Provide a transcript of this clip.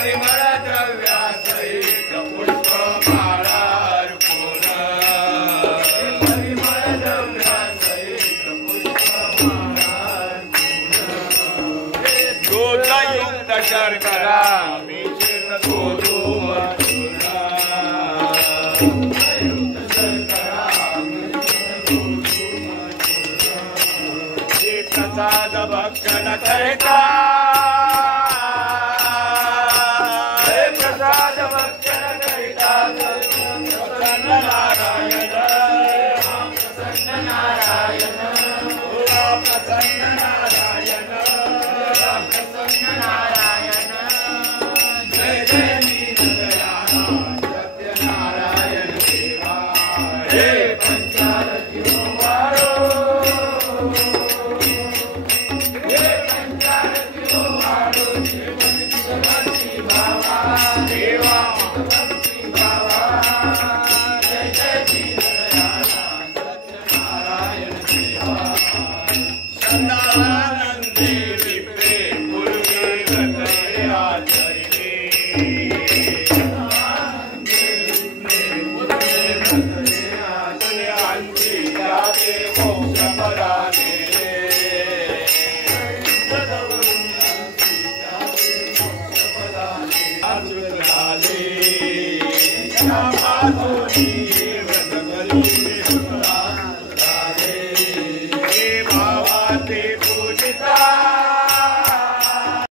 परिमळ द्रव्यासहित पुष्पमाळा अर्पून परिमळ द्रव्यासहित पुष्पमाळा अर्पून दूधयुक्त शर्करा मिश्रित गोधूमचूर्ण प्रसाद भक्षण करता प्रसाद भक्षण करिता प्रसन्न नारायण प्रसन्न नारायण प्रसन्न नारायण प्रसन्न नारायण जय जय दीनदयाल सत्यनारायण देवा हे पंचारतियो वारो Thank you.